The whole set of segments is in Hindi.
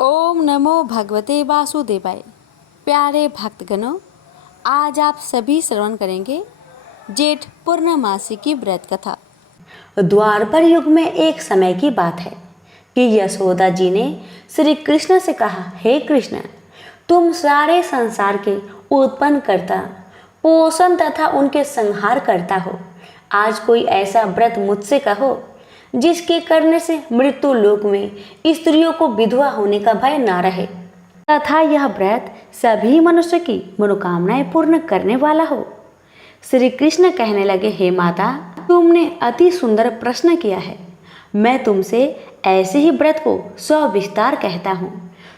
ओम नमो भगवते वासुदेवाय। प्यारे भक्तगणों, आज आप सभी श्रवण करेंगे जेठ पूर्णमासी की व्रत कथा। द्वापर युग में एक समय की बात है कि यशोदा जी ने श्री कृष्ण से कहा, हे कृष्ण, तुम सारे संसार के उत्पन्न करता, पोषण तथा उनके संहार करता हो। आज कोई ऐसा व्रत मुझसे कहो जिसके करने से मृत्यु लोक में स्त्रियों को विधवा होने का भय ना रहे तथा यह व्रत सभी मनुष्य की मनोकामनाएं पूर्ण करने वाला हो। श्री कृष्ण कहने लगे, हे माता, तुमने अति सुंदर प्रश्न किया है। मैं तुमसे ऐसे ही व्रत को सविस्तार कहता हूँ।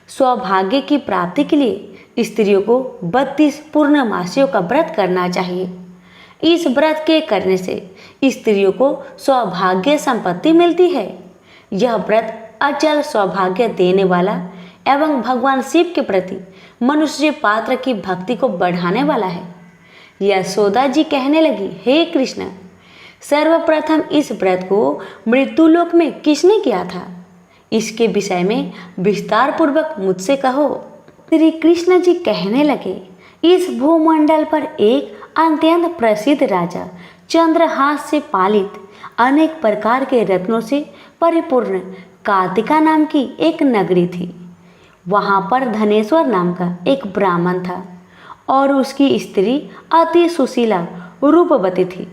सौभाग्य की प्राप्ति के लिए स्त्रियों को 32 पूर्णमासियों का व्रत करना चाहिए। इस व्रत के करने से स्त्रियों को सौभाग्य संपत्ति मिलती है। यह व्रत अचल सौभाग्य देने वाला एवं भगवान शिव के प्रति मनुष्य पात्र की भक्ति को बढ़ाने वाला है। यशोदा जी कहने लगी, हे कृष्ण, सर्वप्रथम इस व्रत को मृत्युलोक में किसने किया था? इसके विषय में विस्तार पूर्वक मुझसे कहो। श्री कृष्ण जी कहने लगे, इस भूमंडल पर एक अत्यंत प्रसिद्ध राजा चंद्रहास से पालित अनेक प्रकार के रत्नों से परिपूर्ण कार्तिका नाम की एक नगरी थी। वहाँ पर धनेश्वर नाम का एक ब्राह्मण था और उसकी स्त्री अति सुशीला रूपवती थी।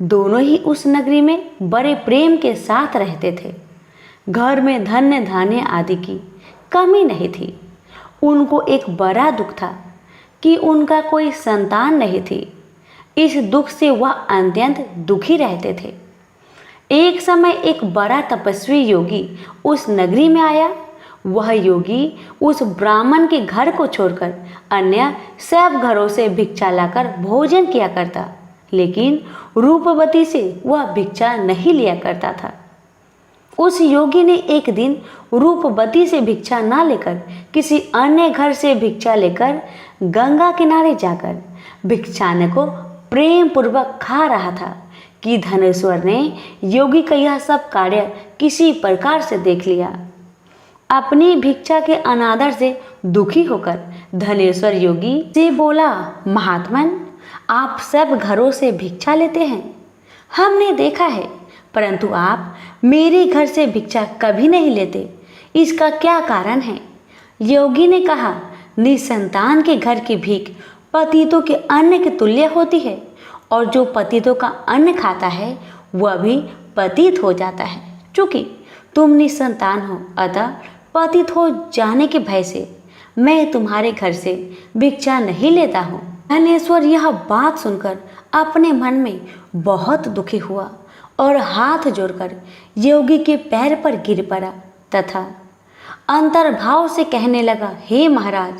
दोनों ही उस नगरी में बड़े प्रेम के साथ रहते थे। घर में धन्य धान्य आदि की कमी नहीं थी। उनको एक बड़ा दुख था कि उनका कोई संतान नहीं थी। इस दुख से वह अत्यंत दुखी रहते थे। एक समय एक बड़ा तपस्वी योगी उस नगरी में आया। वह योगी उस ब्राह्मण के घर को छोड़कर अन्य सब घरों से भिक्षा लाकर भोजन किया करता, लेकिन रूपवती से वह भिक्षा नहीं लिया करता था। उस योगी ने एक दिन रूपवती से भिक्षा ना लेकर किसी अन्य घर से भिक्षा लेकर गंगा किनारे जाकर भिक्षाने को प्रेम पूर्वक खा रहा था कि धनेश्वर ने योगी का यह सब कार्य किसी प्रकार से देख लिया। अपनी भिक्षा के अनादर से दुखी होकर धनेश्वर योगी से बोला, महात्मन, आप सब घरों से भिक्षा लेते हैं, हमने देखा है, परंतु आप मेरे घर से भिक्षा कभी नहीं लेते। इसका क्या कारण है? योगी ने कहा, निसंतान के घर की भीख पतितों के अन्न के तुल्य होती है और जो पतितों का अन्न खाता है वह भी पतित हो जाता है। चूंकि तुम निसंतान हो, अतः पतित हो जाने के भय से मैं तुम्हारे घर से भिक्षा नहीं लेता हूँ। धनेश्वर यह बात सुनकर अपने मन में बहुत दुखी हुआ और हाथ जोड़कर योगी के पैर पर गिर पड़ा तथा अंतर्भाव से कहने लगा, हे महाराज,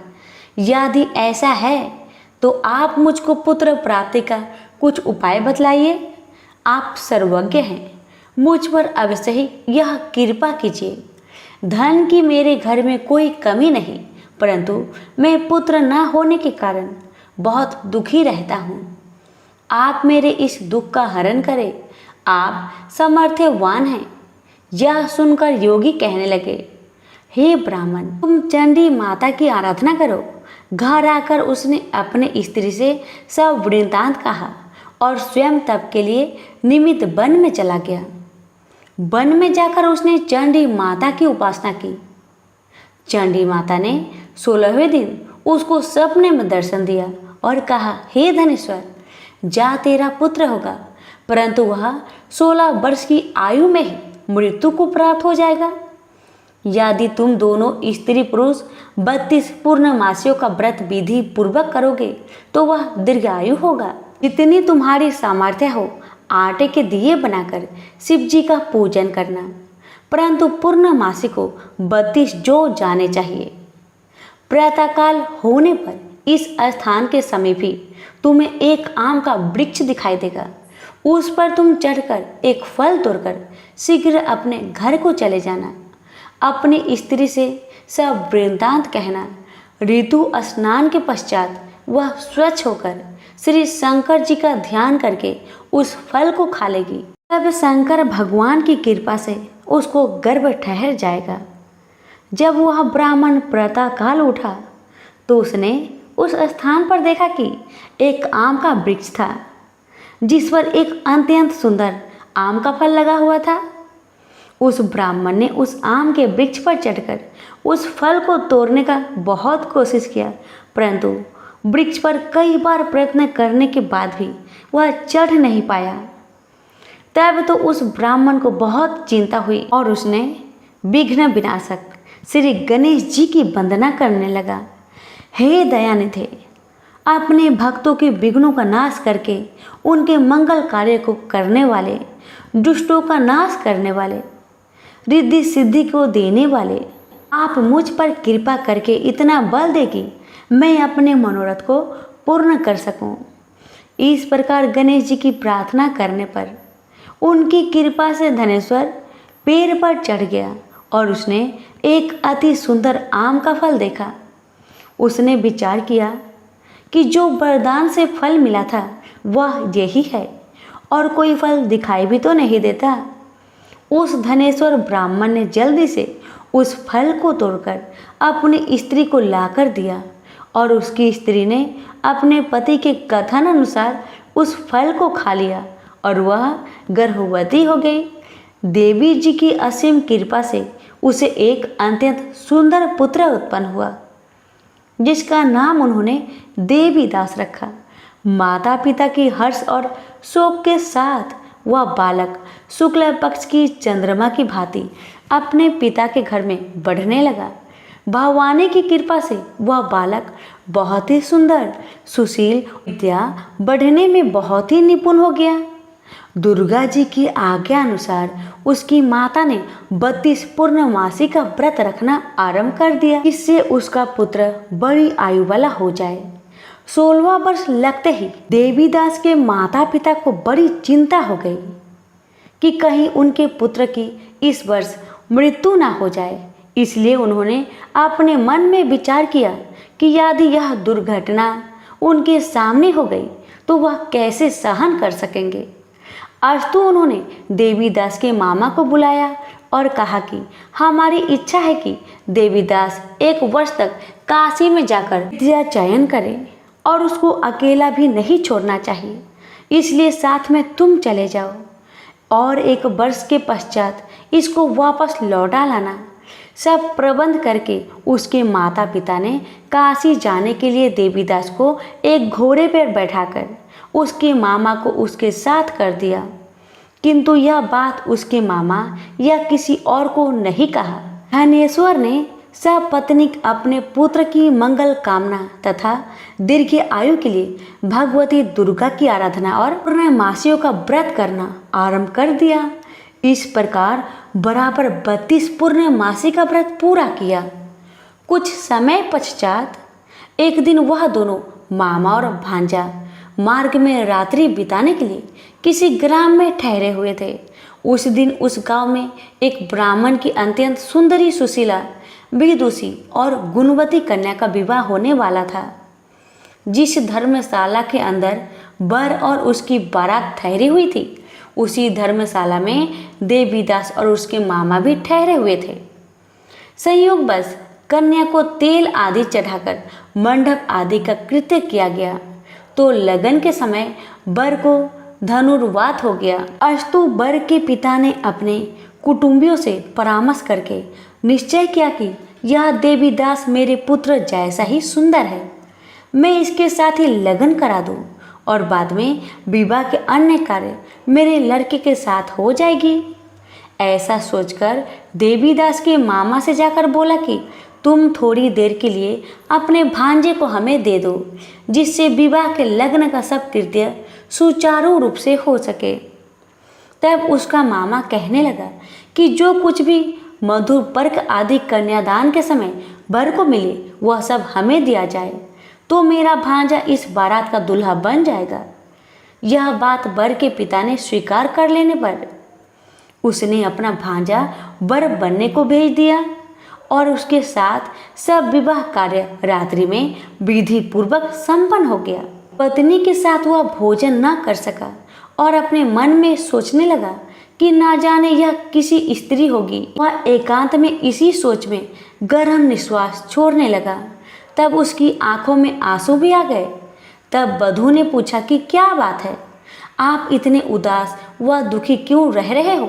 यदि ऐसा है तो आप मुझको पुत्र प्राप्ति का कुछ उपाय बतलाइए। आप सर्वज्ञ हैं, मुझ पर अवश्य ही यह कृपा कीजिए। धन की मेरे घर में कोई कमी नहीं, परंतु मैं पुत्र न होने के कारण बहुत दुखी रहता हूँ। आप मेरे इस दुख का हरण करें, आप सामर्थ्यवान हैं। यह सुनकर योगी कहने लगे, हे ब्राह्मण, तुम चंडी माता की आराधना करो। घर आकर उसने अपने स्त्री से सब वृत्तांत कहा और स्वयं तप के लिए निमित्त वन में चला गया। वन में जाकर उसने चंडी माता की उपासना की। चंडी माता ने 16वें दिन उसको सपने में दर्शन दिया और कहा, हे धनेश्वर, जा तेरा पुत्र होगा, परंतु वह 16 वर्ष की आयु में ही मृत्यु को प्राप्त हो जाएगा। यदि तुम दोनों स्त्री पुरुष 32 पूर्णमासियों का व्रत विधि पूर्वक करोगे तो वह दीर्घायु होगा। जितनी तुम्हारी सामर्थ्य हो, आटे के दिए बनाकर शिव जी का पूजन करना, परंतु पूर्णमासी को 32 जो जाने चाहिए। प्रातःकाल होने पर इस स्थान के समीप ही तुम्हें एक आम का वृक्ष दिखाई देगा। उस पर तुम चढ़कर एक फल तोड़कर शीघ्र अपने घर को चले जाना। अपनी स्त्री से सब वृत्तांत कहना। ऋतु स्नान के पश्चात वह स्वच्छ होकर श्री शंकर जी का ध्यान करके उस फल को खा लेगी। तब शंकर भगवान की कृपा से उसको गर्भ ठहर जाएगा। जब वह ब्राह्मण प्रातःकाल उठा तो उसने उस स्थान पर देखा कि एक आम का वृक्ष था जिस पर एक अत्यंत सुंदर आम का फल लगा हुआ था। उस ब्राह्मण ने उस आम के वृक्ष पर चढ़कर उस फल को तोड़ने का बहुत कोशिश किया, परंतु वृक्ष पर कई बार प्रयत्न करने के बाद भी वह चढ़ नहीं पाया। तब तो उस ब्राह्मण को बहुत चिंता हुई और उसने विघ्न विनाशक श्री गणेश जी की वंदना करने लगा। हे दयानिधे, अपने भक्तों के विघ्नों का नाश करके उनके मंगल कार्य को करने वाले, दुष्टों का नाश करने वाले, रिद्धि सिद्धि को देने वाले, आप मुझ पर कृपा करके इतना बल दे कि मैं अपने मनोरथ को पूर्ण कर सकूं। इस प्रकार गणेश जी की प्रार्थना करने पर उनकी कृपा से धनेश्वर पेड़ पर चढ़ गया और उसने एक अति सुंदर आम का फल देखा। उसने विचार किया कि जो वरदान से फल मिला था वह यही है और कोई फल दिखाई भी तो नहीं देता। उस धनेश्वर ब्राह्मण ने जल्दी से उस फल को तोड़कर अपनी स्त्री को लाकर दिया और उसकी स्त्री ने अपने पति के कथन अनुसार उस फल को खा लिया और वह गर्भवती हो गई। देवी जी की असीम कृपा से उसे एक अत्यंत सुंदर पुत्र उत्पन्न हुआ जिसका नाम उन्होंने देवीदास रखा। माता पिता की हर्ष और शोक के साथ वह बालक शुक्ल पक्ष की चंद्रमा की भांति अपने पिता के घर में बढ़ने लगा। भगवान की कृपा से वह बालक बहुत ही सुंदर, सुशील, विद्या बढ़ने में बहुत ही निपुण हो गया। दुर्गा जी की आज्ञा अनुसार उसकी माता ने 32 पूर्णमासी का व्रत रखना आरंभ कर दिया, इससे उसका पुत्र बड़ी आयु वाला हो जाए। 16वां वर्ष लगते ही देवीदास के माता पिता को बड़ी चिंता हो गई कि कहीं उनके पुत्र की इस वर्ष मृत्यु ना हो जाए। इसलिए उन्होंने अपने मन में विचार किया कि यदि यह दुर्घटना उनके सामने हो गई तो वह कैसे सहन कर सकेंगे। अस्तु उन्होंने देवीदास के मामा को बुलाया और कहा कि हमारी इच्छा है कि देवीदास 1 वर्ष तक काशी में जाकर विद्या चयन करे और उसको अकेला भी नहीं छोड़ना चाहिए, इसलिए साथ में तुम चले जाओ और 1 वर्ष के पश्चात इसको वापस लौटा लाना। सब प्रबंध करके उसके माता पिता ने काशी जाने के लिए देवीदास को एक घोड़े पर बैठाकर उसके मामा को उसके साथ कर दिया, किंतु यह बात उसके मामा या किसी और को नहीं कहा। धनेश्वर ने सपत्नीक अपने पुत्र की मंगल कामना तथा दीर्घ आयु के लिए भगवती दुर्गा की आराधना और पूर्णमासियों का व्रत करना आरंभ कर दिया। इस प्रकार बराबर 32 पूर्णमासी का व्रत पूरा किया। कुछ समय पश्चात एक दिन वह दोनों मामा और भांजा मार्ग में रात्रि बिताने के लिए किसी ग्राम में ठहरे हुए थे। उस दिन उस गांव में एक ब्राह्मण की अत्यंत सुंदरी, सुशीला, विदुषी और गुणवती कन्या का विवाह होने वाला था। जिस धर्मशाला के अंदर वर और उसकी बारात ठहरी हुई थी, उसी धर्मशाला में देवीदास और उसके मामा भी ठहरे हुए थे। संयोगवश कन्या को तेल आदि चढ़ाकर मंडप आदि का कृत्य किया गया तो लगन के समय वर को धनुर्वात हो गया। अस्तु वर के पिता ने अपने कुटुंबियों से परामर्श करके निश्चय किया कि यह देवीदास मेरे पुत्र जैसा ही सुंदर है, मैं इसके साथ ही लगन करा दूं और बाद में विवाह के अन्य कार्य मेरे लड़के के साथ हो जाएगी। ऐसा सोचकर देवीदास के मामा से जाकर बोला कि तुम थोड़ी देर के लिए अपने भांजे को हमें दे दो, जिससे विवाह के लग्न का सब कृत्य सुचारू रूप से हो सके। तब उसका मामा कहने लगा कि जो कुछ भी मधुर पर्क आदि कन्यादान के समय वर को मिले वह सब हमें दिया जाए, तो मेरा भांजा इस बारात का दूल्हा बन जाएगा। यह बात वर के पिता ने स्वीकार कर लेने पर उसने अपना भांजा वर बनने को भेज दिया और उसके साथ सब विवाह कार्य रात्रि में विधि पूर्वक संपन्न हो गया। पत्नी के साथ वह भोजन न कर सका और अपने मन में सोचने लगा कि ना जाने यह किसी स्त्री होगी। वह एकांत में इसी सोच में गर्म निश्वास छोड़ने लगा। तब उसकी आंखों में आंसू भी आ गए। तब वधू ने पूछा कि क्या बात है, आप इतने उदास व दुखी क्यों रह रहे हो?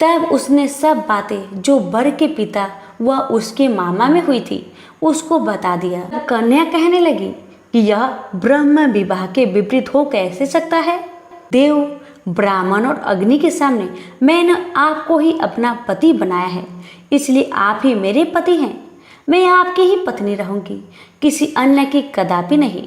तब उसने सब बातें जो वर के पिता व उसके मामा में हुई थी उसको बता दिया। कन्या कहने लगी कि यह ब्रह्म विवाह के विपरीत हो कैसे सकता है? देव, ब्राह्मण और अग्नि के सामने मैंने आपको ही अपना पति बनाया है, इसलिए आप ही मेरे पति हैं। मैं आपकी ही पत्नी रहूंगी, किसी अन्य की कदापि नहीं।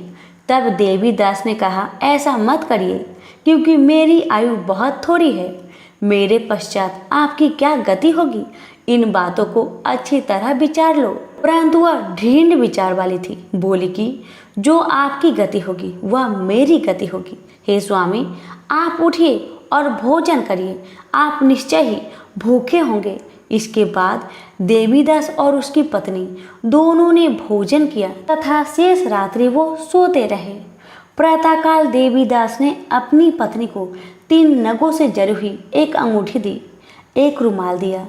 तब देवीदास ने कहा, ऐसा मत करिए, क्योंकि मेरी आयु बहुत थोड़ी है। मेरे पश्चात आपकी क्या गति होगी, इन बातों को अच्छी तरह विचार लो। परंतु वह ढीठ विचार वाली थी। बोली कि जो आपकी गति होगी वह मेरी गति होगी। हे स्वामी, आप उठिए और भोजन करिए, आप निश्चय ही भूखे होंगे। इसके बाद देवीदास और उसकी पत्नी दोनों ने भोजन किया तथा शेष रात्रि वो सोते रहे। प्रातःकाल देवीदास ने अपनी पत्नी को 3 नगों से जरी हुई एक अंगूठी दी, एक रुमाल दिया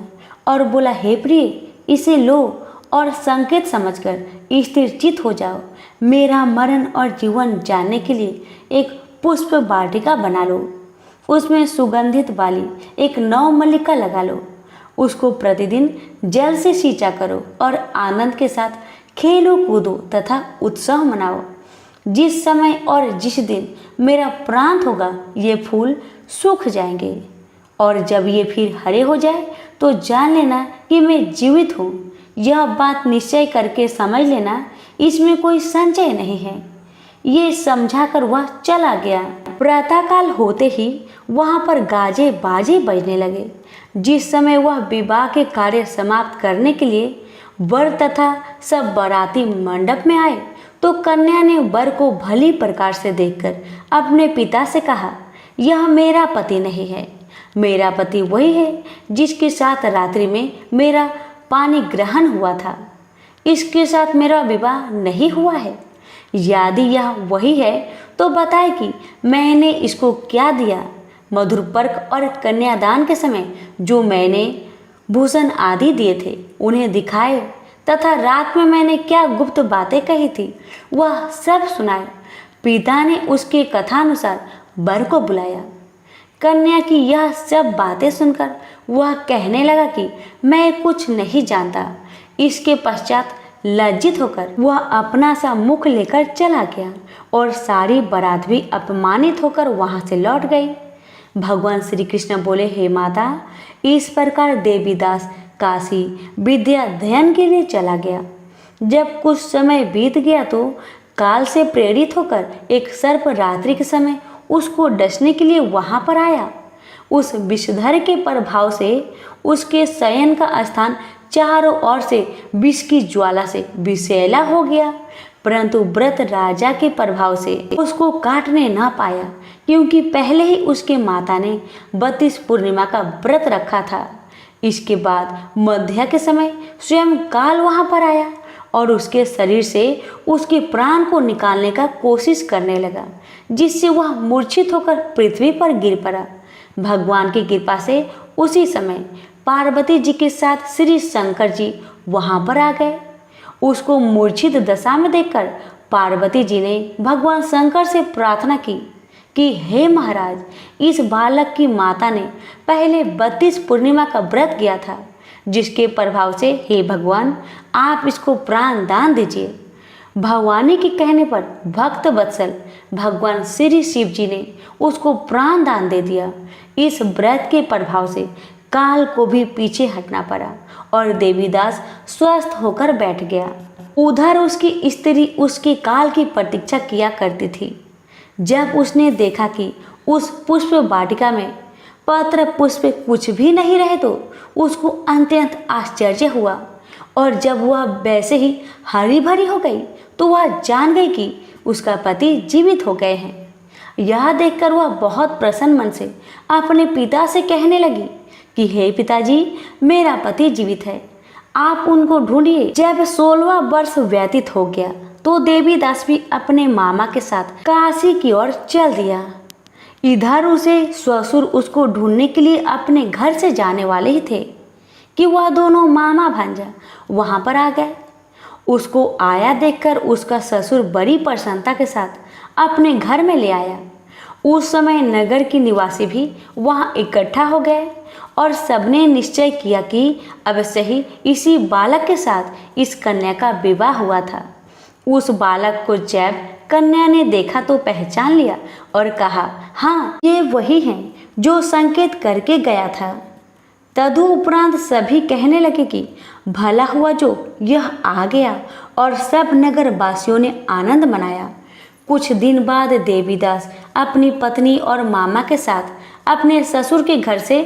और बोला, हे प्रिय, इसे लो और संकेत समझकर स्थिरचित हो जाओ। मेरा मरण और जीवन जानने के लिए एक पुष्प वाटिका बना लो, उसमें सुगंधित वाली एक नवमल्लिका लगा लो। उसको प्रतिदिन जल से सींचा करो और आनंद के साथ खेलो कूदो तथा उत्सव मनाओ। जिस समय और जिस दिन मेरा प्रांत होगा ये फूल सूख जाएंगे, और जब ये फिर हरे हो जाए तो जान लेना कि मैं जीवित हूँ। यह बात निश्चय करके समझ लेना, इसमें कोई संशय नहीं है। ये समझाकर वह चला गया। प्रातःकाल होते ही वहाँ पर गाजे बाजे बजने लगे। जिस समय वह विवाह के कार्य समाप्त करने के लिए वर तथा सब बाराती मंडप में आए तो कन्या ने वर को भली प्रकार से देखकर अपने पिता से कहा, यह मेरा पति नहीं है। मेरा पति वही है जिसके साथ रात्रि में मेरा पानी ग्रहण हुआ था। इसके साथ मेरा विवाह नहीं हुआ है। यदि यह वही है तो बताए कि मैंने इसको क्या दिया। मधुर पर्क और कन्यादान के समय जो मैंने भूषण आदि दिए थे उन्हें दिखाए तथा रात में मैंने क्या गुप्त बातें कही थी वह सब सुनाए। पिता ने उसके कथानुसार वर को बुलाया। कन्या की यह सब बातें सुनकर वह कहने लगा कि मैं कुछ नहीं जानता। इसके पश्चात लज्जित होकर वह अपना सा मुख लेकर चला गया और सारी बारात भी अपमानित होकर वहां से लौट गई। भगवान श्री कृष्ण बोले, हे माता, इस प्रकार देवीदास काशी विद्या अध्ययन के लिए चला गया। जब कुछ समय बीत गया तो काल से प्रेरित होकर एक सर्प रात्रि के समय उसको डसने के लिए वहां पर आया। उस विषधर के प्रभाव से उसके शयन का स्थान चारों ओर से विष की ज्वाला से विषैला हो गया, परंतु व्रत राजा के प्रभाव से उसको काटने ना पाया, क्योंकि पहले ही उसके माता ने 32 पूर्णिमा का व्रत रखा था। इसके बाद मध्या के समय स्वयं काल वहां पर आया और उसके शरीर से उसके प्राण को निकालने का कोशिश करने लगा, जिससे वह मूर्छित होकर पृथ्वी पर गिर पड़ा। भगवान की कृपा से उसी समय पार्वती जी के साथ श्री शंकर जी वहां पर आ गए। उसको मूर्छित दशा में देखकर पार्वती जी ने भगवान शंकर से प्रार्थना की कि हे महाराज, इस बालक की माता ने पहले 32 पूर्णिमा का व्रत किया था, जिसके प्रभाव से हे भगवान आप इसको प्राण दान दीजिए। भवानी के कहने पर भक्त वत्सल भगवान श्री शिव जी ने उसको प्राण दान दे दिया। इस व्रत के प्रभाव से काल को भी पीछे हटना पड़ा और देवीदास स्वस्थ होकर बैठ गया। उधर उसकी स्त्री उसके काल की प्रतीक्षा किया करती थी। जब उसने देखा कि उस पुष्प वाटिका में पत्र पुष्प कुछ भी नहीं रहे तो उसको अत्यंत आश्चर्य हुआ, और जब वह वैसे ही हरी भरी हो गई तो वह जान गई कि उसका पति जीवित हो गए हैं। यह देखकर वह बहुत प्रसन्न मन से अपने पिता से कहने लगी कि हे पिताजी, मेरा पति जीवित है, आप उनको ढूंढिए। जब 16वां वर्ष व्यतीत हो गया तो देवीदास भी अपने मामा के साथ काशी की ओर चल दिया। इधर उसे ससुर उसको ढूंढने के लिए अपने घर से जाने वाले ही थे कि वह दोनों मामा भांजा वहां पर आ गए। उसको आया देखकर उसका ससुर बड़ी प्रसन्नता के साथ अपने घर में ले आया। उस समय नगर के निवासी भी वहां इकट्ठा हो गए और सबने निश्चय किया कि अवश्य ही इसी बालक के साथ इस कन्या का विवाह हुआ था। उस बालक को जब कन्या ने देखा तो पहचान लिया और कहा, हाँ, ये वही है जो संकेत करके गया था। तदुपरांत सभी कहने लगे कि भला हुआ जो यह आ गया, और सब नगर वासियों ने आनंद मनाया। कुछ दिन बाद देवीदास अपनी पत्नी और मामा के साथ अपने ससुर के घर से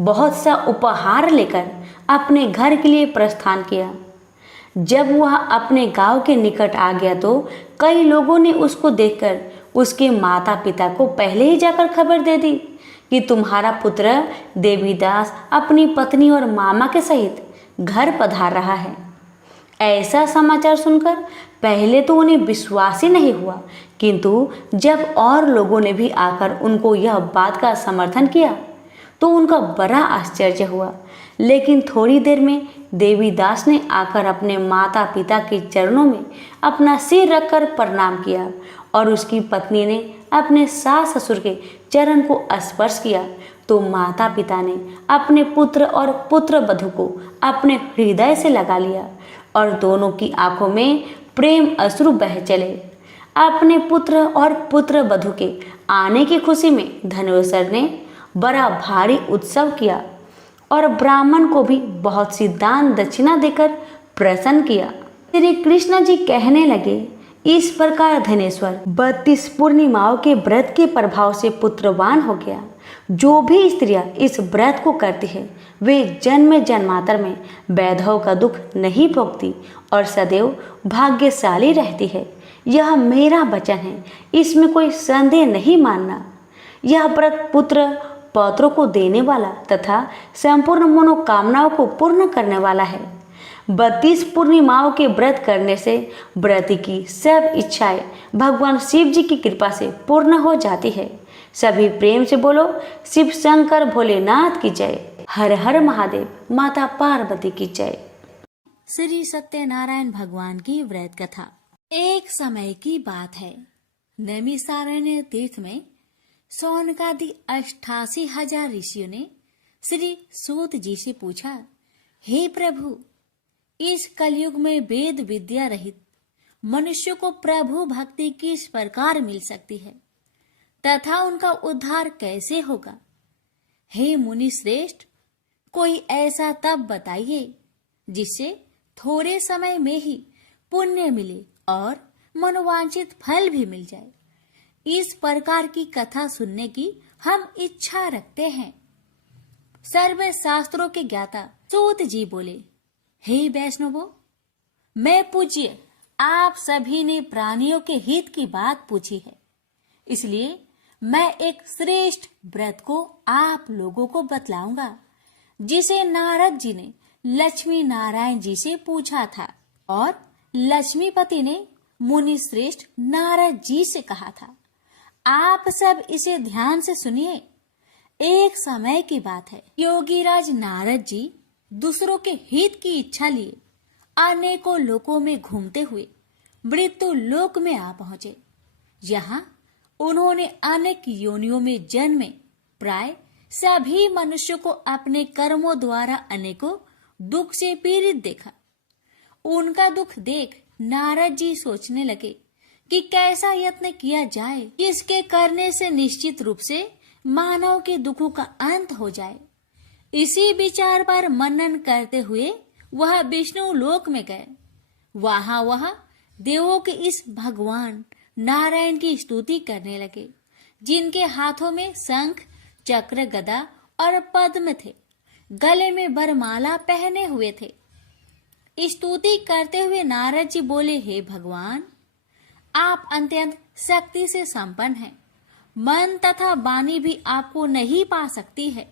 बहुत सा उपहार लेकर अपने घर के लिए प्रस्थान किया। जब वह अपने गांव के निकट आ गया तो कई लोगों ने उसको देखकर उसके माता पिता को पहले ही जाकर खबर दे दी कि तुम्हारा पुत्र देवीदास अपनी पत्नी और मामा के सहित घर पधार रहा है। ऐसा समाचार सुनकर पहले तो उन्हें विश्वास ही नहीं हुआ, किंतु जब और लोगों ने भी आकर उनको यह बात का समर्थन किया तो उनका बड़ा आश्चर्य हुआ। लेकिन थोड़ी देर में देवीदास ने आकर अपने माता पिता के चरणों में अपना सिर रखकर प्रणाम किया और उसकी पत्नी ने अपने सास ससुर के चरण को स्पर्श किया तो माता पिता ने अपने पुत्र और पुत्र वधू को अपने हृदय से लगा लिया और दोनों की आंखों में प्रेम अश्रु बह चले। अपने पुत्र और पुत्र वधू के आने की खुशी में धनेश्वर ने बड़ा भारी उत्सव किया और ब्राह्मण को भी बहुत सी दान दक्षिणा देकर प्रसन्न किया। श्री कृष्ण जी कहने लगे, इस प्रकार धनेश्वर 32 पूर्णिमाओं के व्रत के प्रभाव से पुत्रवान हो गया। जो भी स्त्रियां इस व्रत को करती है वे जन्म जन्मांतर में वैधव का दुख नहीं भोगती और सदैव भाग्यशाली रहती है। यह मेरा वचन है, इसमें कोई संदेह नहीं मानना। यह व्रत पुत्र पौत्रों को देने वाला तथा संपूर्ण मनोकामनाओं को पूर्ण करने वाला है। 32 पूर्णिमाओं के व्रत करने से व्रती की सब इच्छाएं भगवान शिव जी की कृपा से पूर्ण हो जाती है। सभी प्रेम से बोलो, शिव शंकर भोलेनाथ की जय। हर हर महादेव, माता पार्वती की जय। श्री सत्यनारायण भगवान की व्रत कथा। एक समय की बात है, नैमिषारण्य तीर्थ में सौनकादि 88,000 ऋषियों ने श्री सूत जी से पूछा, हे प्रभु, इस कलयुग में वेद विद्या रहित मनुष्य को प्रभु भक्ति किस प्रकार मिल सकती है तथा उनका उद्धार कैसे होगा? हे मुनि श्रेष्ठ, कोई ऐसा तप बताइए जिससे थोड़े समय में ही पुण्य मिले और मनोवांछित फल भी मिल जाए। इस प्रकार की कथा सुनने की हम इच्छा रखते हैं। सर्व शास्त्रों के ज्ञाता सूत जी बोले, हे वैष्णवों, मैं पूज्य आप सभी ने प्राणियों के हित की बात पूछी है, इसलिए मैं एक श्रेष्ठ व्रत को आप लोगों को बतलाऊंगा जिसे नारद जी ने लक्ष्मी नारायण जी से पूछा था और लक्ष्मीपति ने मुनि श्रेष्ठ नारद जी से कहा था। आप सब इसे ध्यान से सुनिए। एक समय की बात है, योगीराज नारद जी दूसरों के हित की इच्छा लिए अनेकों लोकों में घूमते हुए मृत्यु लोक में आ पहुंचे। यहाँ उन्होंने अनेक योनियों में जन्मे प्राय सभी मनुष्यों को अपने कर्मों द्वारा अनेकों दुख से पीड़ित देखा। उनका दुख देख नारद जी सोचने लगे कि कैसा यत्न किया जाए इसके करने से निश्चित रूप से मानव के दुखों का अंत हो जाए। इसी विचार पर मनन करते हुए वह विष्णु लोक में गए। वहां वह देवों के इस भगवान नारायण की स्तुति करने लगे, जिनके हाथों में शंख चक्र गदा और पद्म थे, गले में वरमाला पहने हुए थे। स्तुति करते हुए नारद जी बोले, हे भगवान, आप अत्यंत शक्ति से संपन्न हैं। मन तथा वाणी भी आपको नहीं पा सकती है।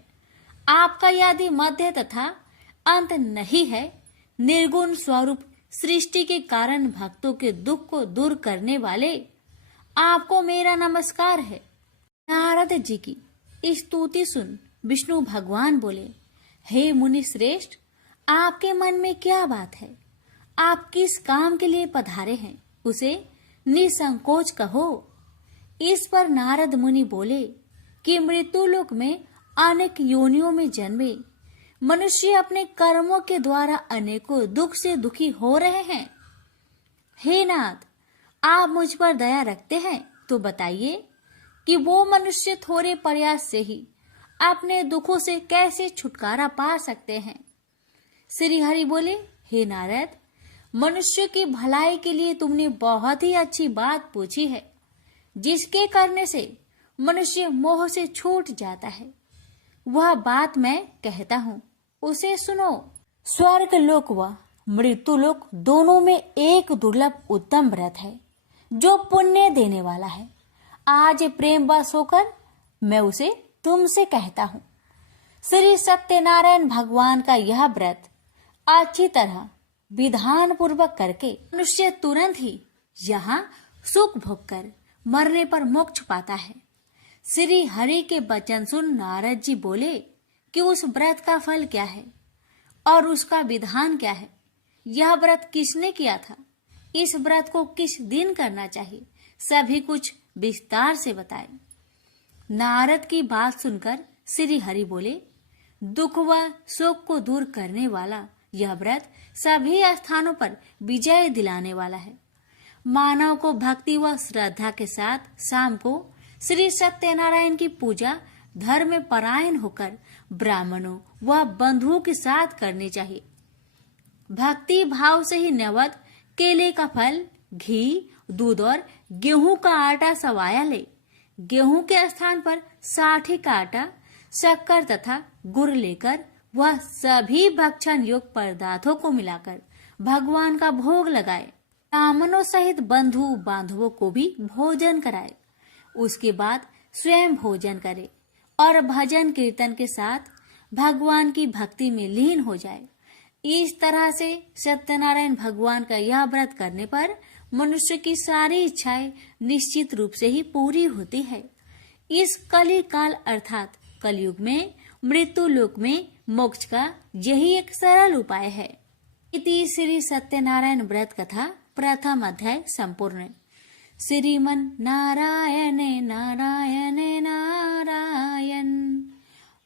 आपका यदि मध्य तथा अंत नहीं है, निर्गुण स्वरूप सृष्टि के कारण भक्तों के दुख को दूर करने वाले, आपको मेरा नमस्कार है। नारद जी की स्तुति सुन विष्णु भगवान बोले, हे मुनि श्रेष्ठ, आपके मन में क्या बात है? आप किस काम के लिए पधारे हैं, उसे निसंकोच कहो। इस पर नारद मुनि बोले कि मृत्युलोक में अनेक योनियों में जन्मे मनुष्य अपने कर्मों के द्वारा अनेकों दुख से दुखी हो रहे हैं। हे नाथ, आप मुझ पर दया रखते हैं तो बताइए कि वो मनुष्य थोड़े प्रयास से ही अपने दुखों से कैसे छुटकारा पा सकते हैं। श्री हरि बोले, हे नारद, मनुष्य की भलाई के लिए तुमने बहुत ही अच्छी बात पूछी है, जिसके करने से मनुष्य मोह से छूट जाता है। वह बात मैं कहता हूँ, उसे सुनो। स्वर्ग लोक व मृत्यु लोक दोनों में एक दुर्लभ उत्तम व्रत है जो पुण्य देने वाला है। आज प्रेम वश होकर मैं उसे तुमसे कहता हूँ। श्री सत्यनारायण भगवान का यह व्रत अच्छी तरह विधान पूर्वक करके मनुष्य तुरंत ही यहाँ सुख भोग कर मरने पर मोक्ष पाता है। श्री हरि के वचन सुन नारद जी बोले कि उस व्रत का फल क्या है और उसका विधान क्या है। यह व्रत किसने किया था, इस व्रत को किस दिन करना चाहिए, सभी कुछ विस्तार से बताए। नारद की बात सुनकर श्री हरि बोले, दुख व शोक को दूर करने वाला यह व्रत सभी स्थानों पर विजय दिलाने वाला है। मानव को भक्ति व श्रद्धा के साथ शाम को श्री सत्यनारायण की पूजा धर्म में परायण होकर ब्राह्मणों व बंधुओं के साथ करनी चाहिए। भक्ति भाव से ही नैवेद्य केले का फल, घी, दूध और गेहूं का आटा सवाया ले। गेहूं के स्थान पर साठी का आटा, शक्कर तथा गुड़ लेकर वह सभी भक्षण योग्य पदार्थों को मिलाकर भगवान का भोग लगाए। ब्राह्मणों सहित बंधु बांधवों को भी भोजन कराए। उसके बाद स्वयं भोजन करे और भजन कीर्तन के साथ भगवान की भक्ति में लीन हो जाए। इस तरह से सत्यनारायण भगवान का यह व्रत करने पर मनुष्य की सारी इच्छाएं निश्चित रूप से ही पूरी होती है। इस कली काल अर्थात कलयुग में मृत्यु लोक में मोक्ष का यही एक सरल उपाय है। इति श्री सत्यनारायण व्रत कथा प्रथम अध्याय संपूर्ण। श्रीमन नारायणे नारायणे नारायण,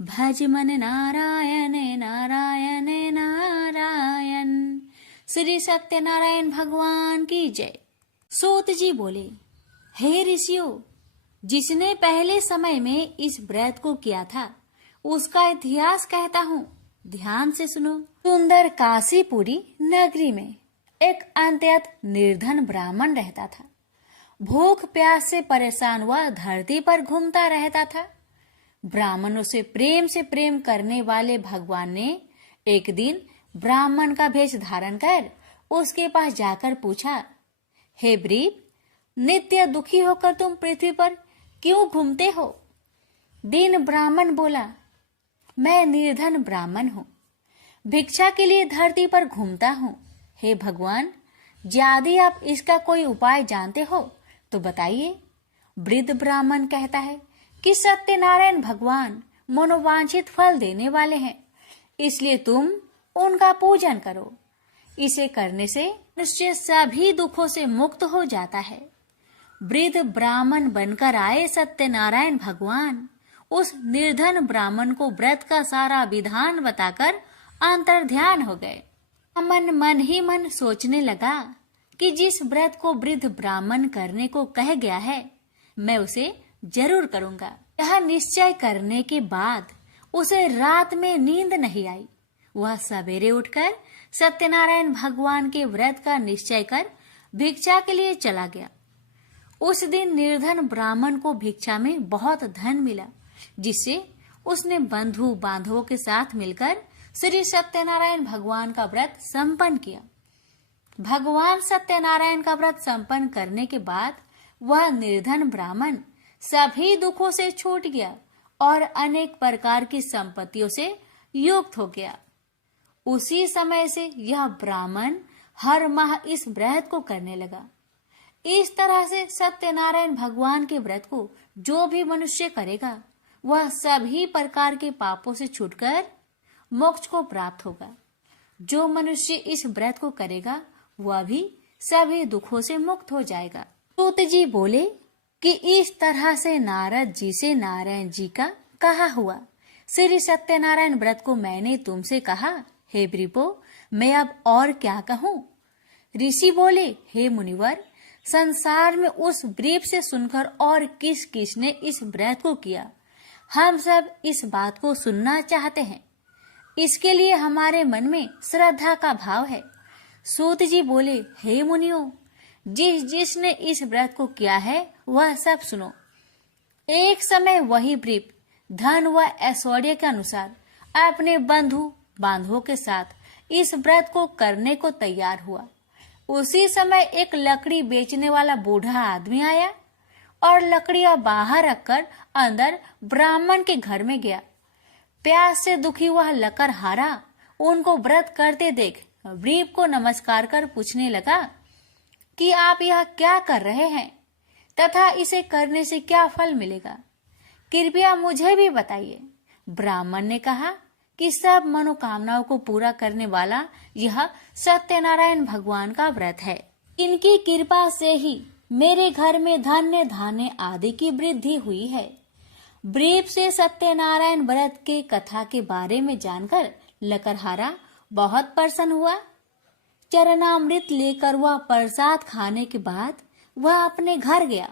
भज मन नारायणे नारायणे नारायण। श्री सत्यनारायण भगवान की जय। सूत जी बोले, हे ऋषियों, जिसने पहले समय में इस व्रत को किया था उसका इतिहास कहता हूँ, ध्यान से सुनो। सुंदर काशीपुरी नगरी में एक अत्यंत निर्धन ब्राह्मण रहता था। भूख प्यास से परेशान हुआ धरती पर घूमता रहता था। ब्राह्मणों से प्रेम करने वाले भगवान ने एक दिन ब्राह्मण का भेष धारण कर उसके पास जाकर पूछा, हे ब्रीप, नित्य दुखी होकर तुम पृथ्वी पर क्यों घूमते हो? दीन ब्राह्मण बोला, मैं निर्धन ब्राह्मण हूँ, भिक्षा के लिए धरती पर घूमता हूँ। हे भगवान, यदि आप इसका कोई उपाय जानते हो तो बताइए। वृद्ध ब्राह्मण कहता है कि सत्यनारायण भगवान मनोवांछित फल देने वाले हैं, इसलिए तुम उनका पूजन करो। इसे करने से मनुष्य सभी दुखों से मुक्त हो जाता है। वृद्ध ब्राह्मण बनकर आए सत्यनारायण भगवान उस निर्धन ब्राह्मण को व्रत का सारा विधान बताकर अंतर्ध्यान हो गए। मन ही मन सोचने लगा कि जिस व्रत को वृद्ध ब्राह्मण करने को कह गया है मैं उसे जरूर करूंगा। यह निश्चय करने के बाद उसे रात में नींद नहीं आई। वह सवेरे उठकर सत्यनारायण भगवान के व्रत का निश्चय कर भिक्षा के लिए चला गया। उस दिन निर्धन ब्राह्मण को भिक्षा में बहुत धन मिला, जिससे उसने बंधु बांधवों के साथ मिलकर श्री सत्यनारायण भगवान का व्रत संपन्न किया। भगवान सत्यनारायण का व्रत संपन्न करने के बाद वह निर्धन ब्राह्मण सभी दुखों से छूट गया और अनेक प्रकार की संपत्तियों से युक्त हो गया। उसी समय से यह ब्राह्मण हर माह इस व्रत को करने लगा। इस तरह से सत्यनारायण भगवान के व्रत को जो भी मनुष्य करेगा वह सभी प्रकार के पापों से छूटकर मोक्ष को प्राप्त होगा। जो मनुष्य इस व्रत को करेगा वह भी सभी दुखों से मुक्त हो जाएगा। सूत जी बोले कि इस तरह से नारद जी से नारायण जी का कहा हुआ श्री सत्यनारायण व्रत को मैंने तुमसे कहा, हे वृपो, मैं अब और क्या कहूँ। ऋषि बोले, हे मुनिवर, संसार में उस व्रीप से सुनकर और किस किस ने इस व्रत को किया, हम सब इस बात को सुनना चाहते हैं। इसके लिए हमारे मन में श्रद्धा का भाव है। सूत जी बोले, हे मुनियों, जिसने इस व्रत को किया है वह सब सुनो। एक समय वही व्रीप धन व ऐश्वर्य के अनुसार अपने बंधु बांधवों के साथ इस व्रत को करने को तैयार हुआ। उसी समय एक लकड़ी बेचने वाला बूढ़ा आदमी आया और लकड़ियां बाहर रखकर अंदर ब्राह्मण के घर में गया। प्यास से दुखी वह लकड़हारा उनको व्रत करते देख व्रीप को नमस्कार कर पूछने लगा कि आप यह क्या कर रहे हैं तथा इसे करने से क्या फल मिलेगा, कृपया मुझे भी बताइए। ब्राह्मण ने कहा कि सब मनोकामनाओं को पूरा करने वाला यह सत्यनारायण भगवान का व्रत है। इनकी कृपा से ही मेरे घर में धन्य धान्य आदि की वृद्धि हुई है। व्रीप से सत्यनारायण व्रत के कथा के बारे में जानकर लकड़हारा बहुत प्रसन्न हुआ। चरणामृत लेकर वह प्रसाद खाने के बाद वह अपने घर गया।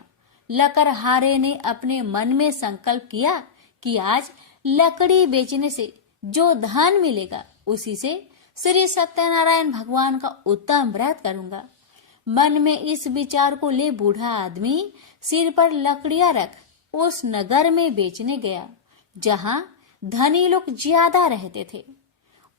लकड़हारे ने अपने मन में संकल्प किया कि आज लकड़ी बेचने से जो धन मिलेगा उसी से श्री सत्यनारायण भगवान का उत्तम व्रत करूंगा। मन में इस विचार को ले बूढ़ा आदमी सिर पर लकड़ियां रख उस नगर में बेचने गया जहां धनी लोग ज्यादा रहते थे।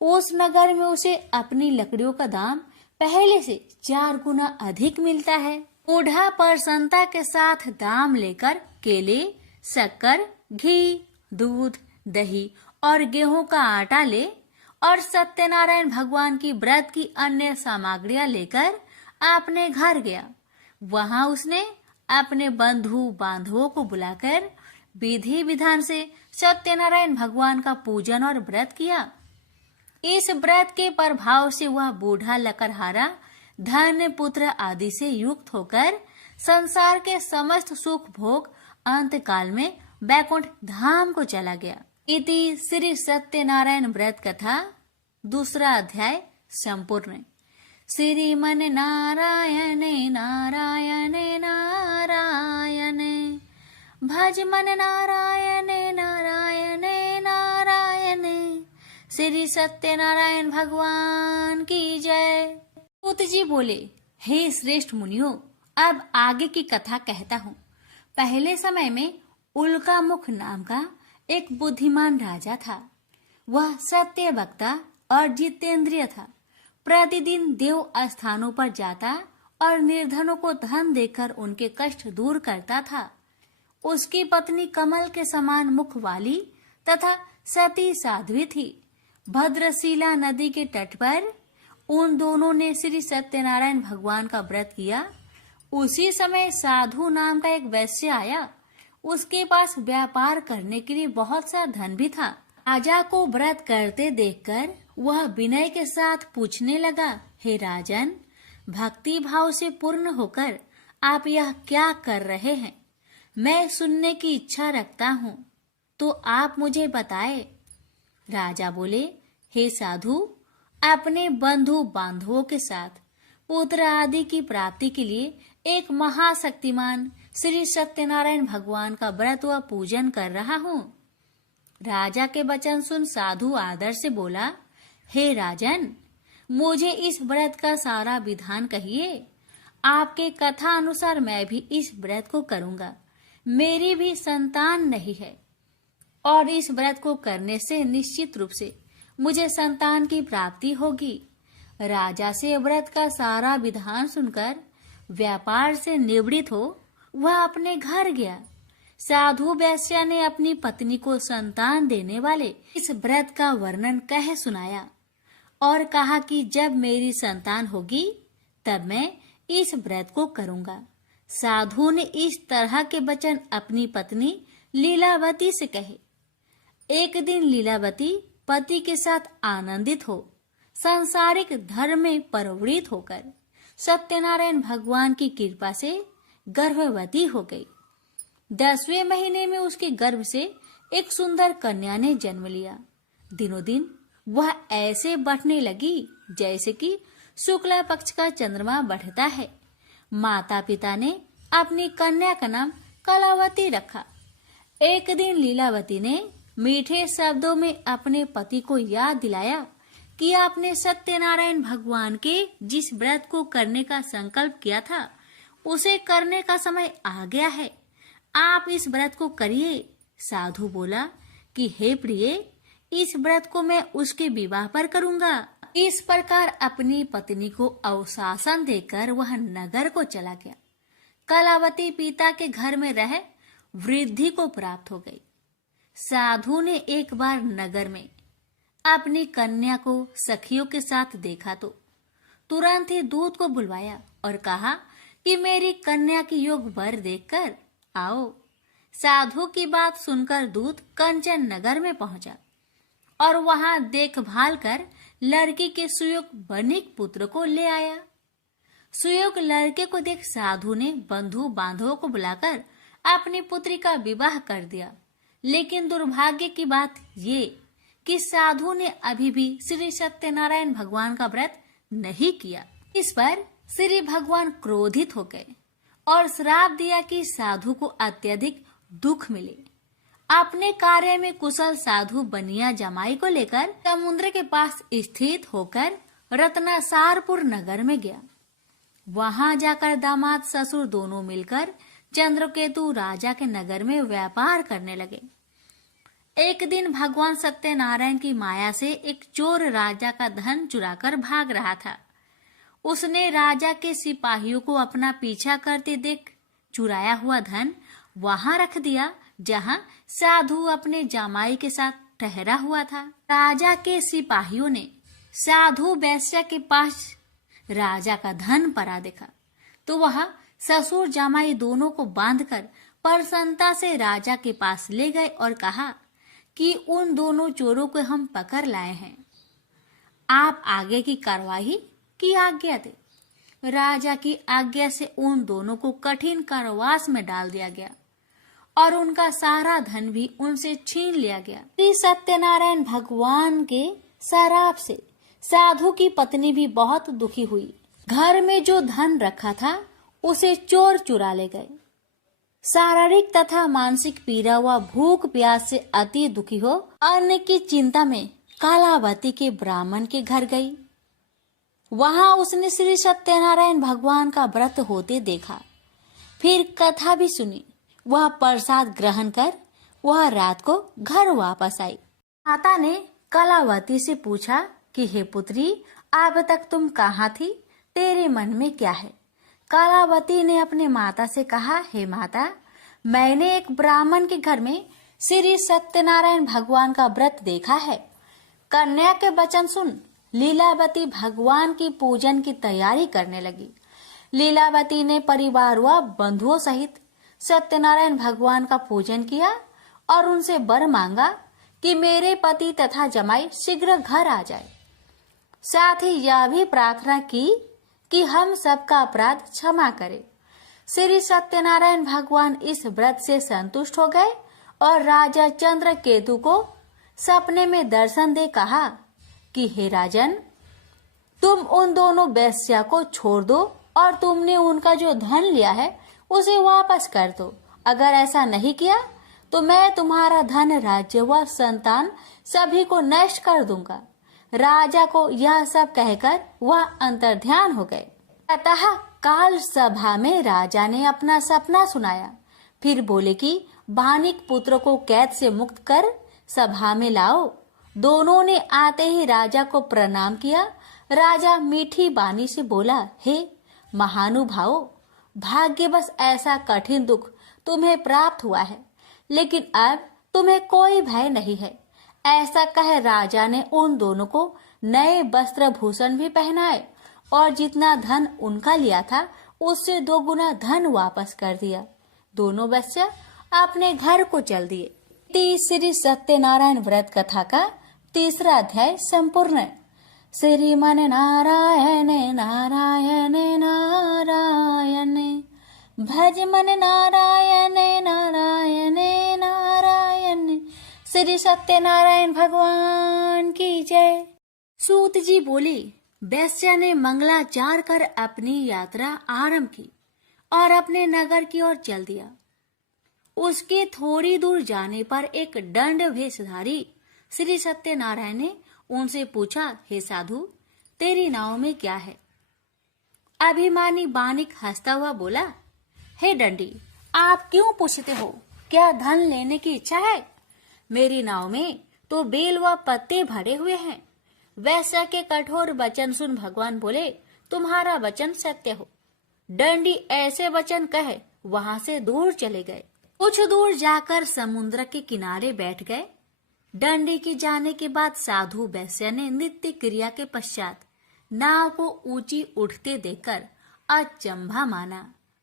उस नगर में उसे अपनी लकड़ियों का दाम पहले से 4 गुना अधिक मिलता है। बूढ़ा प्रसन्नता के साथ दाम लेकर केले, शक्कर, घी, दूध, दही और गेहूं का आटा ले और सत्यनारायण भगवान की व्रत की अन्य सामग्रियां लेकर अपने घर गया। वहां उसने अपने बंधु बांधवों को बुलाकर विधि विधान से सत्यनारायण भगवान का पूजन और व्रत किया। इस व्रत के प्रभाव से वह बूढ़ा लकड़हारा धन पुत्र आदि से युक्त होकर संसार के समस्त सुख भोग अंत काल में बैकुंठ धाम को चला गया। इति श्री सत्यनारायण व्रत कथा 2 अध्याय संपूर्ण। श्रीमन नारायण नारायण नारायण भज मन नारायण नारायण नारायण। श्री सत्यनारायण भगवान की जय। सूत जी बोले, हे श्रेष्ठ मुनियों, अब आगे की कथा कहता हूँ। पहले समय में उल्कामुख नाम का एक बुद्धिमान राजा था। वह सत्य वक्ता और जितेंद्रिय था। प्रतिदिन देव स्थानों पर जाता और निर्धनों को धन देकर उनके कष्ट दूर करता था। उसकी पत्नी कमल के समान मुख वाली तथा सती साध्वी थी। भद्रशिला नदी के तट पर उन दोनों ने श्री सत्यनारायण भगवान का व्रत किया। उसी समय साधु नाम का एक वैश्य आया। उसके पास व्यापार करने के लिए बहुत सा धन भी था। राजा को व्रत करते देखकर वह विनय के साथ पूछने लगा, हे राजन, भक्ति भाव से पूर्ण होकर आप यह क्या कर रहे हैं? मैं सुनने की इच्छा रखता हूँ, तो आप मुझे बताए। राजा बोले, हे साधु, अपने बंधु बांधवों के साथ पुत्र आदि की प्राप्ति के लिए एक महाशक्तिमान श्री सत्यनारायण भगवान का व्रत व पूजन कर रहा हूँ। राजा के वचन सुन साधु आदर से बोला, हे राजन, मुझे इस व्रत का सारा विधान कहिए। आपके कथा अनुसार मैं भी इस व्रत को करूंगा। मेरी भी संतान नहीं है और इस व्रत को करने से निश्चित रूप से मुझे संतान की प्राप्ति होगी। राजा से व्रत का सारा विधान सुनकर व्यापार से निवृत्त हो वह अपने घर गया। साधु वैश्य ने अपनी पत्नी को संतान देने वाले इस व्रत का वर्णन कह सुनाया और कहा कि जब मेरी संतान होगी तब मैं इस व्रत को करूंगा। साधु ने इस तरह के वचन अपनी पत्नी लीलावती से कहे। एक दिन लीलावती पति के साथ आनंदित हो सांसारिक धर्म में प्रवृत्त होकर सत्यनारायण भगवान की कृपा से गर्भवती हो गई। 10वें महीने में उसके गर्भ से एक सुंदर कन्या ने जन्म लिया। दिनों दिन वह ऐसे बढ़ने लगी जैसे कि शुक्ला पक्ष का चंद्रमा बढ़ता है। माता पिता ने अपनी कन्या का नाम कलावती रखा। एक दिन लीलावती ने मीठे शब्दों में अपने पति को याद दिलाया कि आपने सत्यनारायण भगवान के जिस व्रत को करने का संकल्प किया था उसे करने का समय आ गया है, आप इस व्रत को करिए। साधु बोला कि हे प्रिय, इस व्रत को मैं उसके विवाह पर करूंगा। इस प्रकार अपनी पत्नी को अवशासन देकर वह नगर को चला गया। कलावती पिता के घर में रह वृद्धि को प्राप्त हो गई। साधु ने एक बार नगर में अपनी कन्या को सखियों के साथ देखा तो तुरंत ही दूत को बुलवाया और कहा कि मेरी कन्या की योग वर देखकर आओ। साधु की बात सुनकर दूत कंचन नगर में पहुंचा और वहां देखभाल कर लड़की के सुयोग बनिक पुत्र को ले आया। सुयोग लड़के को देख साधु ने बंधु बांधवों को बुलाकर अपनी पुत्री का विवाह कर दिया। लेकिन दुर्भाग्य की बात ये कि साधु ने अभी भी श्री सत्यनारायण भगवान का व्रत नहीं किया। इस पर श्री भगवान क्रोधित हो गए और श्राप दिया कि साधु को अत्यधिक दुख मिले। अपने कार्य में कुशल साधु बनिया जमाई को लेकर समुद्र के पास स्थित होकर रत्नासारपुर नगर में गया। वहां जाकर दामाद ससुर दोनों मिलकर चंद्रकेतु राजा के नगर में व्यापार करने लगे। एक दिन भगवान सत्यनारायण की माया से एक चोर राजा का धन चुराकर भाग रहा था। उसने राजा के सिपाहियों को अपना पीछा करते देख चुराया हुआ धन वहां रख दिया जहां साधु अपने जामाई के साथ ठहरा हुआ था। राजा के सिपाहियों ने साधु वैश्या के पास राजा का धन पड़ा देखा तो वह ससुर जामाई दोनों को बांधकर प्रसन्नता से राजा के पास ले गए और कहा कि उन दोनों चोरों को हम पकड़ लाए हैं, आप आगे की कार्रवाई की आज्ञा दे। राजा की आज्ञा से उन दोनों को कठिन कारावास में डाल दिया गया और उनका सारा धन भी उनसे छीन लिया गया। श्री सत्यनारायण भगवान के शराप से साधु की पत्नी भी बहुत दुखी हुई। घर में जो धन रखा था उसे चोर चुरा ले गए। शारीरिक तथा मानसिक पीड़ा व भूख प्यास से अति दुखी हो अन्न की चिंता में कालावती के ब्राह्मण के घर गई। वहां उसने श्री सत्यनारायण भगवान का व्रत होते देखा। फिर कथा भी सुनी। वह प्रसाद ग्रहण कर वह रात को घर वापस आई। माता ने कलावती से पूछा कि हे पुत्री, अब तक तुम कहाँ थी, तेरे मन में क्या है? कलावती ने अपने माता से कहा, हे माता, मैंने एक ब्राह्मण के घर में श्री सत्यनारायण भगवान का व्रत देखा है। कन्या के वचन सुन लीलावती भगवान की पूजन की तैयारी करने लगी। लीलावती ने परिवार व बंधुओं सहित सत्यनारायण भगवान का पूजन किया और उनसे वर मांगा कि मेरे पति तथा जमाई शीघ्र घर आ जाए। साथ ही यह भी प्रार्थना की कि हम सबका अपराध क्षमा करे। श्री सत्यनारायण भगवान इस व्रत से संतुष्ट हो गए और राजा चंद्रकेतु को सपने में दर्शन दे कहा कि हे राजन, तुम उन दोनों वेश्या को छोड़ दो और तुमने उनका जो धन लिया है उसे वापस कर दो। अगर ऐसा नहीं किया तो मैं तुम्हारा धन, राज्य व संतान सभी को नष्ट कर दूंगा। राजा को यह सब कहकर वह अंतर्ध्यान हो गए। अतः काल सभा में राजा ने अपना सपना सुनाया। फिर बोले कि बानिक पुत्र को कैद से मुक्त कर सभा में लाओ। दोनों ने आते ही राजा को प्रणाम किया। राजा मीठी बानी से बोला, हे महानुभावो, भाग्यवश ऐसा कठिन दुख तुम्हें प्राप्त हुआ है, लेकिन अब तुम्हें कोई भय नहीं है। ऐसा कह राजा ने उन दोनों को नए वस्त्र भूषण भी पहनाए और जितना धन उनका लिया था उससे 2 गुना धन वापस कर दिया। दोनों बच्चे अपने घर को चल दिए। श्री सत्यनारायण व्रत कथा का 3रा अध्याय संपूर्ण। श्रीमन नारायण नारायण नारायण, भज मन नारायण नारायण नारायण। श्री सत्यनारायण भगवान की जय। सूत जी बोले, वैश्य ने मंगलाचार कर अपनी यात्रा आरंभ की और अपने नगर की ओर चल दिया। उसके थोड़ी दूर जाने पर एक दंड वेशधारी श्री सत्यनारायण ने उनसे पूछा, हे साधु, तेरी नाव में क्या है? अभिमानी बानिक हंसता हुआ बोला, हे दंडी, आप क्यों पूछते हो? क्या धन लेने की इच्छा है? मेरी नाव में तो बेल व पत्ते भरे हुए हैं। वैश्य के कठोर वचन सुन भगवान बोले, तुम्हारा वचन सत्य हो। दंडी ऐसे वचन कहे वहां से दूर चले गए। कुछ दूर जाकर समुद्र के किनारे बैठ गए। दंडी के जाने के बाद साधु वैश्य ने नित्य क्रिया के पश्चात नाव को ऊंची उठते देखकर अचंभा माना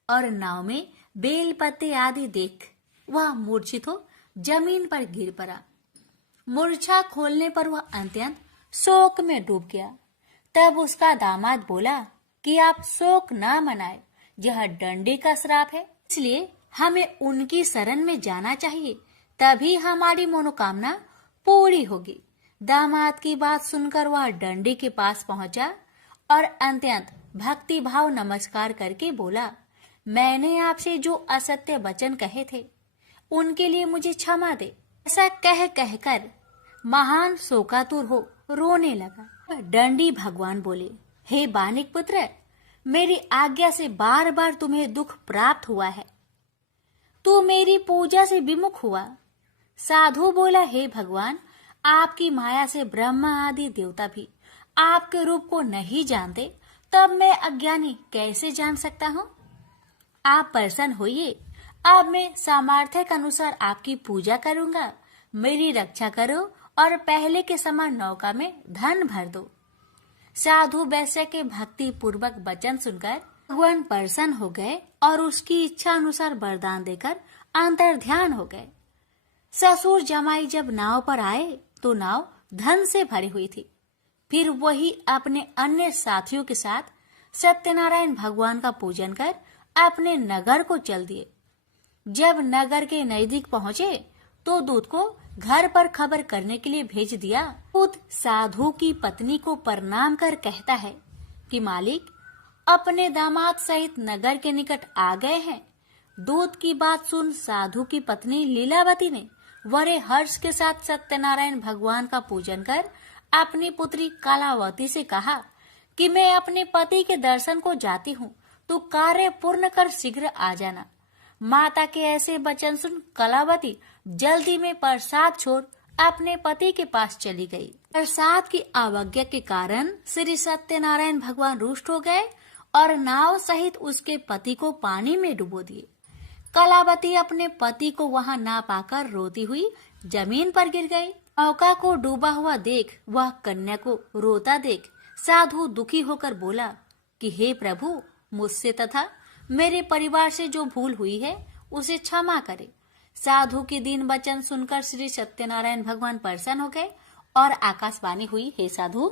और नाव में बेल पत्ते आदि देख वह मूर्छित हो जमीन पर गिर पड़ा। मूर्छा खोलने पर वह अत्यंत शोक में डूब गया। तब उसका दामाद बोला कि आप शोक ना मनाए, यह दंडी का श्राप है, इसलिए हमें उनकी शरण में जाना चाहिए, तभी हमारी मनोकामना पूरी होगी। दामाद की बात सुनकर वह दंडी के पास पहुंचा और अत्यंत भक्ति भाव नमस्कार करके बोला, मैंने आपसे जो असत्य वचन कहे थे उनके लिए मुझे क्षमा दे। ऐसा कहकर महान शोकातुर हो रोने लगा। दंडी भगवान बोले, हे बानिक पुत्र, मेरी आज्ञा से बार बार तुम्हें दुख प्राप्त हुआ है, तू मेरी पूजा से विमुख हुआ। साधु बोला, हे भगवान, आपकी माया से ब्रह्मा आदि देवता भी आपके रूप को नहीं जानते, तब मैं अज्ञानी कैसे जान सकता हूँ? आप प्रसन्न होइए, अब मैं सामर्थ्य के अनुसार आपकी पूजा करूंगा। मेरी रक्षा करो और पहले के समान नौका में धन भर दो। साधु वैश्य के भक्ति पूर्वक वचन सुनकर भगवान प्रसन्न हो गए और उसकी इच्छा अनुसार वरदान देकर अंतर ध्यान हो गए। ससुर जमाई जब नाव पर आए तो नाव धन से भरी हुई थी। फिर वही अपने अन्य साथियों के साथ सत्यनारायण भगवान का पूजन कर अपने नगर को चल दिए। जब नगर के नजदीक पहुंचे तो दूत को घर पर खबर करने के लिए भेज दिया। दूत साधु की पत्नी को प्रणाम कर कहता है कि मालिक अपने दामाद सहित नगर के निकट आ गए हैं। दूत की बात सुन साधु की पत्नी लीलावती ने बड़े हर्ष के साथ सत्यनारायण भगवान का पूजन कर अपनी पुत्री कलावती से कहा कि मैं अपने पति के दर्शन को जाती हूँ, तो कार्य पूर्ण कर शीघ्र आ जाना। माता के ऐसे वचन सुन कलावती जल्दी में प्रसाद छोड़ अपने पति के पास चली गई। प्रसाद की अवज्ञा के कारण श्री सत्यनारायण भगवान रुष्ट हो गए और नाव सहित उसके पति को पानी में डुबो दिए। कलावती अपने पति को वहां ना पाकर रोती हुई जमीन पर गिर गई। नौका को डूबा हुआ देख वह कन्या को रोता देख साधु दुखी होकर बोला कि हे प्रभु, मुझसे तथा मेरे परिवार से जो भूल हुई है उसे क्षमा करे। साधु के दीन वचन सुनकर श्री सत्यनारायण भगवान प्रसन्न हो गए और आकाशवाणी हुई, हे साधु,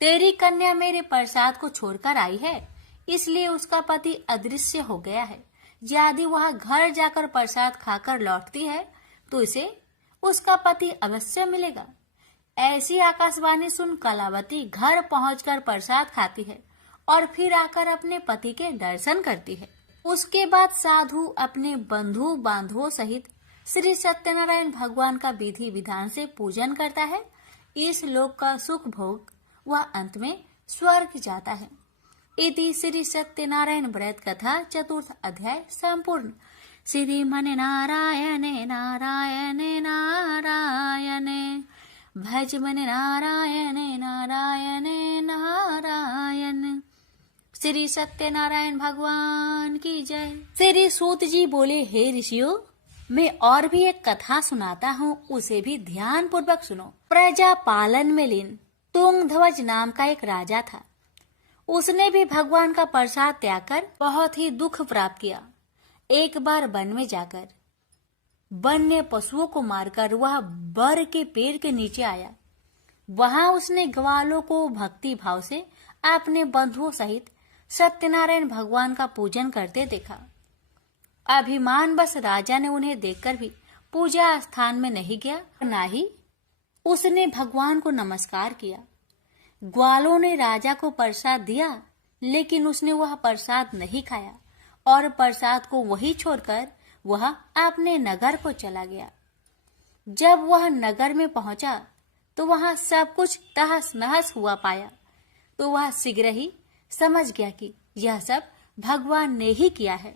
तेरी कन्या मेरे प्रसाद को छोड़कर आई है, इसलिए उसका पति अदृश्य हो गया है। यदि वह घर जाकर प्रसाद खाकर लौटती है तो इसे उसका पति अवश्य मिलेगा। ऐसी आकाशवाणी सुन कलावती घर पहुंचकर प्रसाद खाती है और फिर आकर अपने पति के दर्शन करती है। उसके बाद साधु अपने बंधु बांधवों सहित श्री सत्यनारायण भगवान का विधि विधान से पूजन करता है। इस लोक का सुख भोग वह अंत में स्वर्ग जाता है। इति श्री सत्यनारायण व्रत कथा चतुर्थ अध्याय संपूर्ण। श्रीमन नारायण नारायण नारायण, भज मन नारायण नारायण नारायण। श्री सत्यनारायण भगवान की जय। श्री सूत जी बोले, हे ऋषियों, मैं और भी एक कथा सुनाता हूँ, उसे भी ध्यान पूर्वक सुनो। प्रजा पालन में लीन तुंगध्वज नाम का एक राजा था। उसने भी भगवान का प्रसाद त्याग कर बहुत ही दुख प्राप्त किया। एक बार वन में जाकर वन्य पशुओं को मारकर वह बर के पेड़ के नीचे आया। वहां उसने ग्वालों को भक्ति भाव से अपने बंधुओं सहित सत्यनारायण भगवान का पूजन करते देखा। अभिमान बस राजा ने उन्हें देखकर भी पूजा स्थान में नहीं गया, ना ही उसने भगवान को नमस्कार किया। ग्वालों ने राजा को प्रसाद दिया, लेकिन उसने वह प्रसाद नहीं खाया और प्रसाद को वहीं छोड़कर वह अपने नगर को चला गया। जब वह नगर में पहुंचा तो वहां सब कुछ तहस नहस हुआ पाया, तो वह शीघ्र ही समझ गया कि यह सब भगवान ने ही किया है।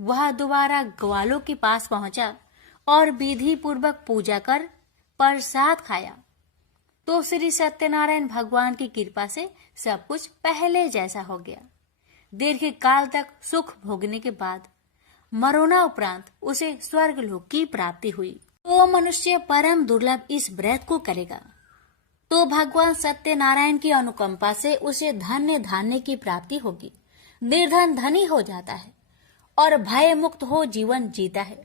वह दोबारा ग्वालों के पास पहुंचा और विधि पूर्वक पूजा कर प्रसाद खाया, तो श्री सत्यनारायण भगवान की कृपा से सब कुछ पहले जैसा हो गया। दीर्घ काल तक सुख भोगने के बाद मरोना उपरांत उसे स्वर्ग लोक की प्राप्ति हुई। तो मनुष्य परम दुर्लभ इस व्रत को करेगा तो भगवान सत्यनारायण की अनुकंपा से उसे धन्य धान्य की प्राप्ति होगी। निर्धन धनी हो जाता है और भय मुक्त हो जीवन जीता है।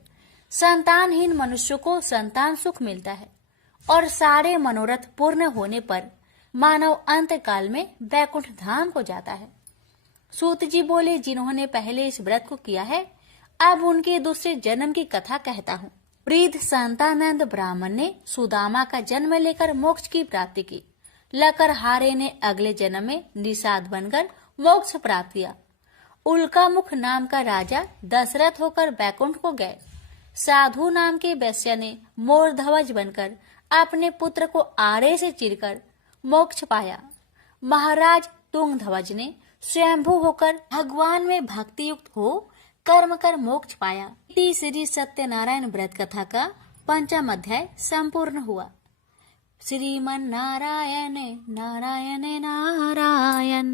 संतानहीन मनुष्य को संतान सुख मिलता है और सारे मनोरथ पूर्ण होने पर मानव अंत काल में वैकुंठ धाम को जाता है। सूत जी बोले, जिन्होंने पहले इस व्रत को किया है, अब उनके दूसरे जन्म की कथा कहता हूँ। वृद्ध संतानंद ब्राह्मण ने सुदामा का जन्म लेकर मोक्ष की प्राप्ति की। लकरहारे ने अगले जन्म में निषाद बनकर मोक्ष प्राप्त किया। उल्का मुख नाम का राजा दशरथ होकर बैकुंठ को गए। साधु नाम के वैश्य ने मोर ध्वज बनकर अपने पुत्र को आरे से चीरकर मोक्ष पाया। महाराज तुंग ध्वज ने स्वयंभू होकर भगवान में भक्ति युक्त हो कर्म कर मोक्ष पाया। श्री सत्यनारायण व्रत कथा का 5वां अध्याय संपूर्ण हुआ। श्रीमन नारायण नारायण नारायण,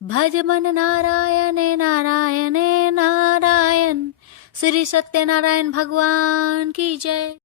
भज मन नारायण नारायण नारायण। श्री सत्यनारायण भगवान की जय।